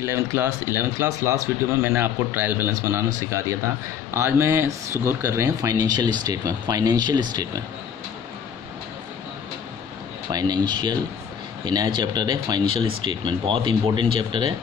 11th class last video में मैंने आपको ट्रायल बैलेंस बनाना सिखा दिया था। आज मैं शुरू कर रहे हैं फाइनेंशियल ये नया चैप्टर है। फाइनेंशियल स्टेटमेंट बहुत इंपॉर्टेंट चैप्टर है।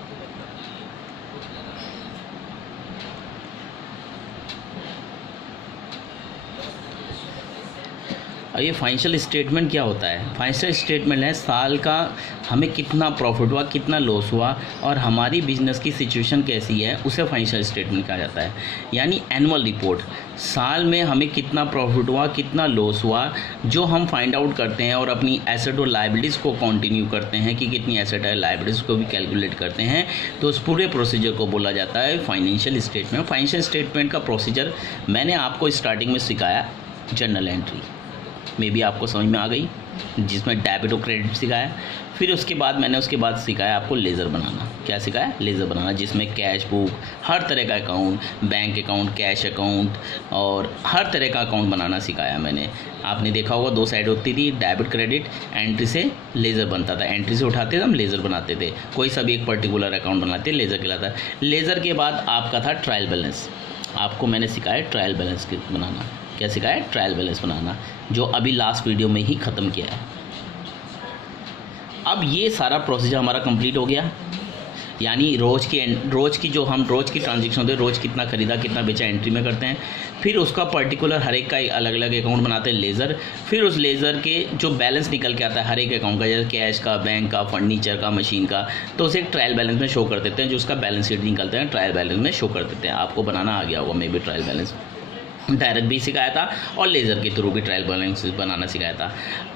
अब ये फाइनेंशियल स्टेटमेंट क्या होता है? फाइनेंशियल स्टेटमेंट है साल का हमें कितना प्रॉफिट हुआ, कितना लॉस हुआ और हमारी बिजनेस की सिचुएशन कैसी है, उसे फाइनेंशियल स्टेटमेंट कहा जाता है। यानी एनुअल रिपोर्ट, साल में हमें कितना प्रॉफिट हुआ, कितना लॉस हुआ, जो हम फाइंड आउट करते हैं और अपनी एसेट और लायबिलिटीज़ को कंटिन्यू करते हैं कि कितनी एसेट है, लायबिलिटीज़ को भी कैलकुलेट करते हैं। तो उस पूरे प्रोसीजर को बोला जाता है फाइनेंशियल स्टेटमेंट। फाइनेंशियल स्टेटमेंट का प्रोसीजर मैंने आपको स्टार्टिंग में सिखाया, जर्नल एंट्री में भी आपको समझ में आ गई, जिसमें डेबिट और क्रेडिट सिखाया। फिर उसके बाद मैंने सिखाया आपको लेज़र बनाना। क्या सिखाया? लेज़र बनाना, जिसमें कैश बुक, हर तरह का account, bank account, cash account और हर तरह का अकाउंट बनाना सिखाया मैंने। आपने देखा होगा दो साइड होती थी, डेबिट क्रेडिट। एंट्री से लेज़र बनता था, एंट्री से उठाते थे हम, लेज़र बनाते थे। कोई सा भी एक पर्टिकुलर अकाउंट बनाते लेज़र कहलाता। लेज़र के बाद आपका था ट्रायल बैलेंस। आपको मैंने सिखाया ट्रायल बैलेंस बनाना। क्या सिखाया? ट्रायल बैलेंस बनाना, जो अभी लास्ट वीडियो में ही ख़त्म किया है। अब ये सारा प्रोसीजर हमारा कंप्लीट हो गया। यानी रोज़ की जो हम रोज़ की ट्रांजेक्शन होते हैं, रोज़ कितना खरीदा कितना बेचा एंट्री में करते हैं। फिर उसका पर्टिकुलर हर एक का अलग अलग अकाउंट बनाते हैं, लेज़र। फिर उस लेज़र के जो बैलेंस निकल के आता है हर एक अकाउंट का, जैसे कैश का, बैंक का, फर्नीचर का, मशीन का, तो उसे एक ट्रायल बैलेंस में शो कर देते हैं। जो उसका बैलेंस शीट निकलते हैं ट्रायल बैलेंस में शो कर देते हैं। आपको बनाना आ गया होगा मे भी ट्रायल बैलेंस, डायरेक्ट भी सिखाया था और लेज़र के थ्रू भी ट्रायल बैलेंस बनाना सिखाया था।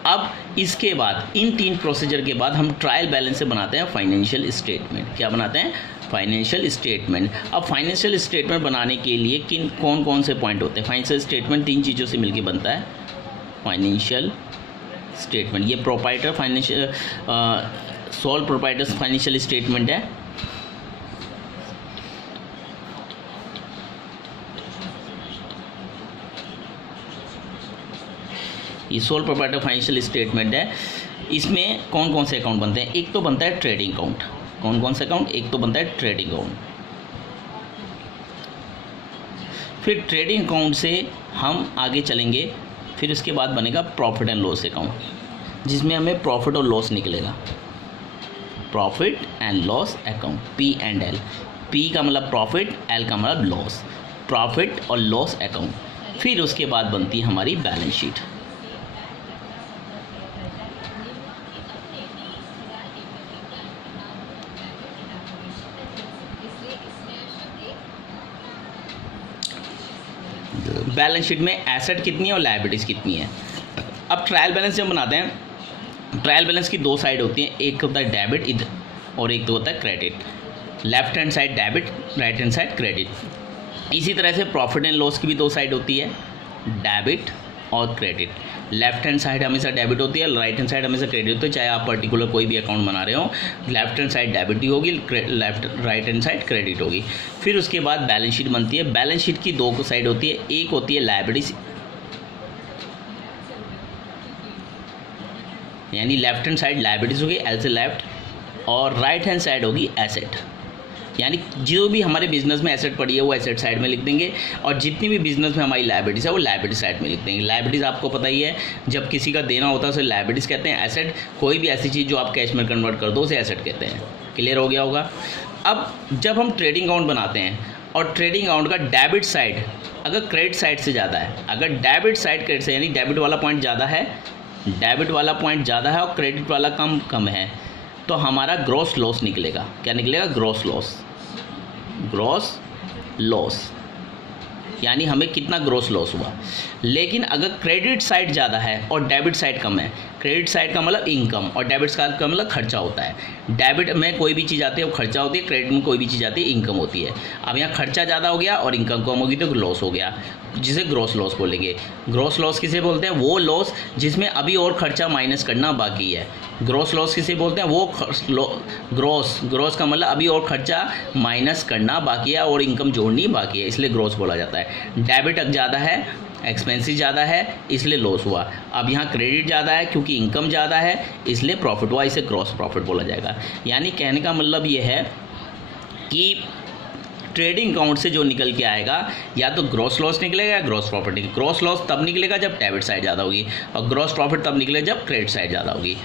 अब इसके बाद इन तीन प्रोसीजर के बाद हम ट्रायल बैलेंस से बनाते हैं फाइनेंशियल स्टेटमेंट। क्या बनाते हैं? Financial statement. अब फाइनेंशियल स्टेटमेंट बनाने के लिए कौन कौन से पॉइंट होते हैं? फाइनेंशियल स्टेटमेंट तीन चीज़ों से मिलकर बनता है फाइनेंशियल स्टेटमेंट। ये proprietor financial sole proprietors financial statement है। ये सोल प्रोप्राइटर फाइनेंशियल स्टेटमेंट है। इसमें कौन कौन से अकाउंट बनते हैं? एक तो बनता है ट्रेडिंग अकाउंट। कौन कौन से अकाउंट? एक तो बनता है ट्रेडिंग अकाउंट। फिर ट्रेडिंग अकाउंट से हम आगे चलेंगे। फिर उसके बाद बनेगा प्रॉफिट एंड लॉस अकाउंट, जिसमें हमें प्रॉफिट और लॉस निकलेगा। Profit and loss account, P&L। P का मतलब प्रॉफिट, L का मतलब लॉस। प्रॉफिट और लॉस अकाउंट। फिर उसके बाद बनती है हमारी बैलेंस शीट। बैलेंस शीट में एसेट कितनी है और लायबिलिटीज़ कितनी है। अब ट्रायल बैलेंस जब बनाते हैं, ट्रायल बैलेंस की दो साइड होती हैं, एक होता है डेबिट इधर और एक तो होता है credit. Left hand side debit, right hand side credit. इसी तरह से प्रॉफिट एंड लॉस की भी दो साइड होती है, डेबिट और क्रेडिट। लेफ्ट हैंड साइड हमेशा डेबिट होती है, राइट हैंड साइड हमेशा क्रेडिट होती है। चाहे आप पर्टिकुलर कोई भी अकाउंट बना रहे हो, लेफ्ट हैंड साइड डेबिट ही होगी, राइट हैंड साइड क्रेडिट होगी। फिर उसके बाद बैलेंस शीट बनती है। बैलेंस शीट की दो साइड होती है, एक होती है लायबिलिटीज, यानी लेफ्ट हैंड साइड लायबिलिटीज होगी, एल से लेफ्ट, और राइट हैंड साइड होगी एसेट। यानी जो भी हमारे बिजनेस में एसेट पड़ी है वो एसेट साइड में लिख देंगे, और जितनी भी बिजनेस में हमारी लायबिलिटीज़ है वो लायबिलिटी साइड में लिख देंगे। लायबिलिटीज़ आपको पता ही है, जब किसी का देना होता है उसे लायबिलिटीज़ कहते हैं। एसेट कोई भी ऐसी चीज़ जो आप कैश में कन्वर्ट कर दो उसे एसेट कहते हैं। क्लियर हो गया होगा। अब जब हम ट्रेडिंग अकाउंट बनाते हैं और ट्रेडिंग अकाउंट का डेबिट साइड अगर क्रेडिट साइड से ज़्यादा है, अगर डेबिट साइड क्रेडिट से, यानी डेबिट वाला पॉइंट ज़्यादा है, और क्रेडिट वाला कम है, तो हमारा ग्रॉस लॉस निकलेगा। क्या निकलेगा? ग्रॉस लॉस, यानी हमें कितना ग्रॉस लॉस हुआ। लेकिन अगर क्रेडिट साइड ज़्यादा है और डेबिट साइड कम है, क्रेडिट साइड का मतलब इनकम और डेबिट साइड का मतलब खर्चा होता है। डेबिट में कोई भी चीज़ आती है वो खर्चा होती है, क्रेडिट में कोई भी चीज़ आती है इनकम होती है। अब यहाँ खर्चा ज़्यादा हो गया और इनकम कम होगी तो लॉस हो गया, जिसे ग्रॉस लॉस बोलेंगे। ग्रॉस लॉस किसे बोलते हैं? वो लॉस जिसमें अभी और खर्चा माइनस करना बाकी है। ग्रॉस लॉस किसे बोलते हैं? वो ग्रॉस का मतलब अभी और खर्चा माइनस करना बाकी है और इनकम जोड़नी बाकी है, इसलिए ग्रॉस बोला जाता है। डेबिट ज़्यादा है, एक्सपेंसिव ज़्यादा है, इसलिए लॉस हुआ। अब यहाँ क्रेडिट ज़्यादा है क्योंकि इनकम ज़्यादा है, इसलिए प्रॉफिट हुआ, इसे ग्रॉस प्रॉफिट बोला जाएगा। यानी कहने का मतलब ये है कि ट्रेडिंग अकाउंट से जो निकल के आएगा या तो ग्रॉस लॉस निकलेगा या ग्रॉस प्रॉफिट निकलेगा। ग्रॉस लॉस तब निकलेगा जब डेबिट साइड ज़्यादा होगी और ग्रॉस प्रॉफिट तब निकलेगा जब क्रेडिट साइड ज़्यादा होगी।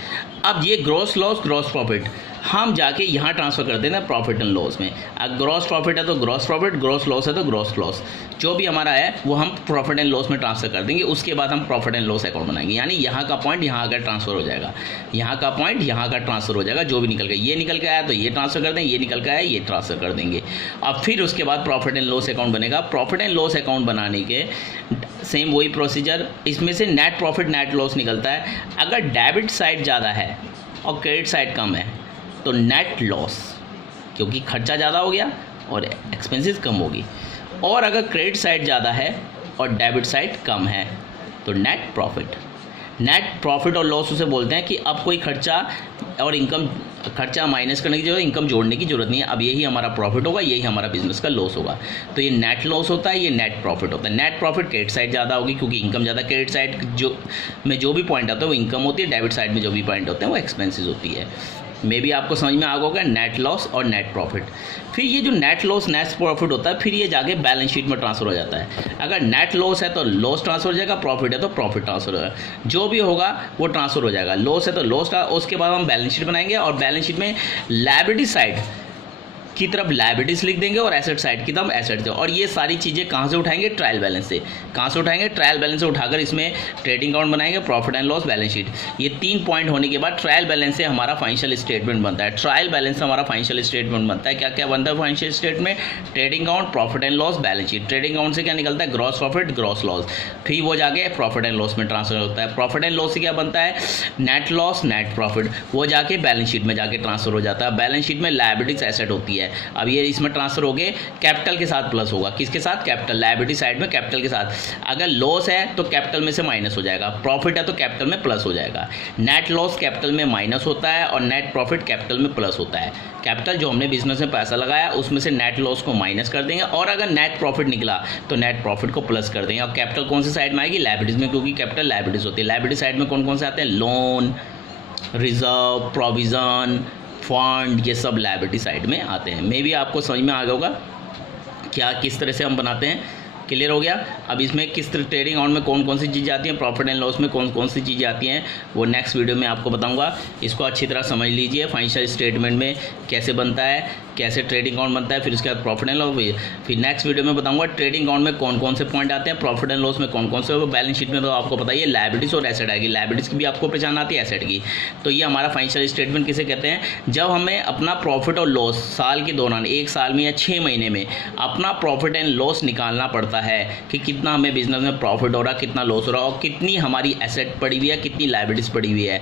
अब ये ग्रॉस लॉस ग्रॉस प्रॉफिट हम जाके यहाँ ट्रांसफ़र कर देते हैं प्रॉफिट एंड लॉस में। अब ग्रॉस प्रॉफिट है तो ग्रॉस प्रॉफिट, ग्रॉस लॉस है तो ग्रॉस लॉस, जो भी हमारा है वो हम प्रॉफिट एंड लॉस में ट्रांसफ़र कर देंगे। उसके बाद हम प्रॉफिट एंड लॉस अकाउंट बनाएंगे, यानी यहाँ का पॉइंट यहाँ आकर ट्रांसफ़र हो जाएगा, यहाँ का पॉइंट यहाँ का ट्रांसफ़र हो जाएगा। जो भी निकल गया, ये निकल के आया तो ये ट्रांसफ़र कर देंगे, ये निकल के आया ये ट्रांसफ़र कर देंगे। अब फिर उसके बाद प्रॉफिट एंड लॉस अकाउंट बनेगा। प्रॉफिट एंड लॉस अकाउंट बनाने के सेम वही प्रोसीजर, इसमें से नेट प्रॉफिट नेट लॉस निकलता है। अगर डेबिट साइड ज़्यादा है और क्रेडिट साइड कम है तो नेट लॉस, क्योंकि खर्चा ज़्यादा हो गया और एक्सपेंसेस कम होगी। और अगर क्रेडिट साइड ज़्यादा है और डेबिट साइड कम है तो नेट प्रॉफिट। नेट प्रॉफिट और लॉस उसे बोलते हैं कि अब कोई खर्चा और इनकम, खर्चा माइनस करने की जरूरत, इनकम जोड़ने की जरूरत नहीं है। अब यही हमारा प्रॉफिट होगा, यही हमारा बिजनेस का लॉस होगा। तो ये नेट लॉस होता है, ये नेट प्रॉफिट होता है। नेट प्रॉफिट क्रेडिट साइड ज़्यादा होगी क्योंकि इनकम ज़्यादा, क्रेडिट साइड जो भी पॉइंट आता है वो इनकम होती है, डेबिट साइड में जो भी पॉइंट होते हैं वो एक्सपेंसेस होती है। मे बी आपको समझ में आ गया होगा नेट लॉस और नेट प्रॉफिट। फिर ये जो नेट लॉस नेट प्रॉफिट होता है, फिर ये जाके बैलेंस शीट में ट्रांसफर हो जाता है। अगर नेट लॉस है तो लॉस ट्रांसफर हो जाएगा, प्रॉफिट है तो प्रॉफिट ट्रांसफर हो जाएगा, जो भी होगा वो ट्रांसफर हो जाएगा। लॉस है तो लॉस, उसके बाद हम बैलेंस शीट बनाएंगे और बैलेंस शीट में लायबिलिटी साइड की तरफ लायबिलिटीज लिख देंगे और एसेट साइड की तरफ एसेट। और ये सारी चीज़ें कहाँ से उठाएंगे? ट्रायल बैलेंस से। कहाँ से उठाएंगे? ट्रायल बैलेंस से उठाकर इसमें ट्रेडिंग अकाउंट बनाएंगे, profit and loss, balance sheet. ये 3 पॉइंट होने के बाद ट्रायल बैलेंस से हमारा फाइनेंशियल स्टेटमेंट बनता है। ट्रायल बैलेंस से हमारा फाइनेंशियल स्टेटमेंट बनता है। क्या क्या बनता है financial statement? Trading account, profit and loss, balance sheet. Trading account से क्या निकलता है? Gross profit, gross loss. फिर वो जाके प्रॉफिट एंड लॉस में ट्रांसफर होता है। प्रॉफिट एंड लॉस से क्या बनता है? Net loss, net profit. वो जाके बैलेंस शीट में जाके ट्रांसफर हो जाता है। बैलेंस शीट में लायबिलिटीज एसेट होती है। अब ये इसमें ट्रांसफर हो गए, कैपिटल के साथ प्लस होगा। किसके साथ? कैपिटल। लायबिलिटी साइड में कैपिटल के साथ। अगर लॉस है तो कैपिटल में से माइनस हो जाएगा, प्रॉफिट है तो कैपिटल में प्लस हो जाएगा। नेट लॉस कैपिटल में माइनस होता है और नेट प्रॉफिट कैपिटल में प्लस होता है। कैपिटल जो हमने बिजनेस में पैसा लगाया उसमें से नेट लॉस को माइनस कर देंगे और अगर नेट प्रॉफिट निकला तो नेट प्रॉफिट को प्लस कर देंगे। और कैपिटल कौन सी साइड में आएगी? लायबिलिटीज में, क्योंकि कैपिटल लायबिलिटीज होती है। लायबिलिटी साइड में कौन कौन से आते हैं? लोन, रिजर्व, प्रोविज़न, फंड, ये सब लायबिलिटी साइड में आते हैं। मे भी आपको समझ में आ गया होगा क्या किस तरह से हम बनाते हैं। क्लियर हो गया? अब इसमें किस तरह ट्रेडिंग अकाउंट में कौन कौन सी चीज़ें आती हैं, प्रॉफिट एंड लॉस में कौन कौन सी चीज़ें आती हैं, वो नेक्स्ट वीडियो में आपको बताऊंगा। इसको अच्छी तरह समझ लीजिए। फाइनेंशियल स्टेटमेंट में कैसे बनता है, कैसे ट्रेडिंग अकाउंट बनता है, फिर उसके बाद प्रॉफिट एंड लॉस। फिर नेक्स्ट वीडियो में बताऊंगा ट्रेडिंग अकाउंट में कौन कौन से पॉइंट आते हैं, प्रॉफिट एंड लॉस में कौन कौन से। बैलेंस शीट में तो आपको पता ही है लायबिलिटीज और एसेट आएगी। लायबिलिटीज की भी आपको पहचान आती है, एसेट की। तो ये हमारा फाइनेंशियल स्टेटमेंट किसे कहते हैं? जब हमें अपना प्रॉफिट और लॉस साल के दौरान, एक साल में या 6 महीने में अपना प्रॉफिट एंड लॉस निकालना पड़ता है कि कितना हमें बिजनेस में प्रॉफिट हो रहा, कितना लॉस हो रहा और कितनी हमारी एसेट पड़ी हुई है, कितनी लायबिलिटीज पड़ी हुई है,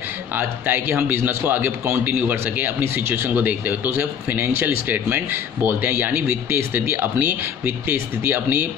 ताकि हम बिजनेस को आगे कंटिन्यू कर सके अपनी सिचुएशन को देखते हुए। तो उसे फाइनेंशियल स्टेटमेंट बोलते हैं, यानी वित्तीय स्थिति। अपनी वित्तीय स्थिति, अपनी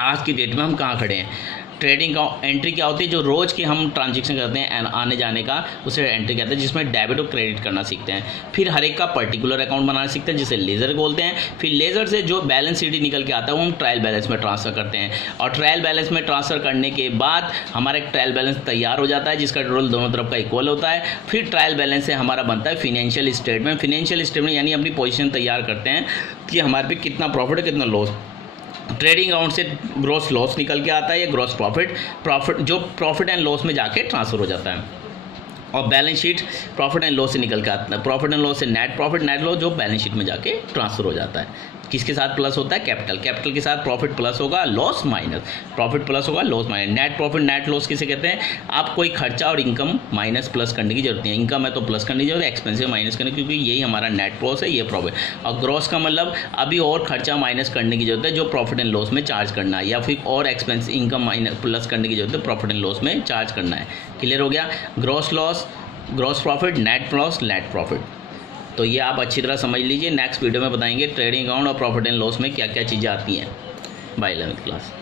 आज की डेट में हम कहाँ खड़े हैं। ट्रेडिंग का एंट्री क्या होती है? जो रोज़ के हम ट्रांजेक्शन करते हैं आने जाने का, उसे एंट्री कहते हैं, जिसमें डेबिट और क्रेडिट करना सीखते हैं। फिर हर एक का पर्टिकुलर अकाउंट बनाना सीखते हैं, जिसे लेजर बोलते हैं। फिर लेजर से जो बैलेंस शीट निकल के आता है वो हम ट्रायल बैलेंस में ट्रांसफ़र करते हैं। और ट्रायल बैलेंस में ट्रांसफ़र करने के बाद हमारा एक ट्रायल बैलेंस तैयार हो जाता है, जिसका टोटल दोनों तरफ का इक्वल होता है। फिर ट्रायल बैलेंस से हमारा बनता है फिनेंशियल स्टेटमेंट। फिनेंशियल स्टेटमेंट यानी अपनी पोजीशन तैयार करते हैं कि हमारे पे कितना प्रॉफिट है, कितना लॉस। ट्रेडिंग अकाउंट से ग्रॉस लॉस निकल के आता है या ग्रॉस प्रॉफिट जो प्रॉफिट एंड लॉस में जाके ट्रांसफ़र हो जाता है। और balance sheet profit and loss से निकल के आता है। प्रॉफिट एंड लॉस से नेट प्रॉफिट, नेट लॉस जो बैलेंस शीट में जाके ट्रांसफ़र हो जाता है। किसके साथ प्लस होता है? कैपिटल। कैपिटल के साथ प्रॉफिट प्लस होगा, लॉस माइनस। प्रॉफिट प्लस होगा, loss minus. Net profit net loss किसे कहते हैं? आप कोई खर्चा और इनकम माइनस प्लस करने की जरूरत नहीं है। इनकम है तो प्लस करने की जरूरत है, एक्सपेंसिव माइनस करने, क्योंकि यही हमारा नेट लॉस है, ये प्रॉफिट। और ग्रॉस का मतलब अभी और खर्चा माइनस करने की जरूरत है जो प्रॉफिट एंड लॉस में चार्ज करना है, या फिर और एक्सपेंस इनकम माइनस प्लस करने की जरूरत है प्रॉफिट एंड लॉस में चार्ज करना है। क्लियर हो गया? Gross loss, gross profit, net loss, net profit. तो ये आप अच्छी तरह समझ लीजिए। नेक्स्ट वीडियो में बताएंगे ट्रेडिंग अकाउंट और प्रॉफिट एंड लॉस में क्या क्या चीज़ें आती हैं बाय 11th क्लास।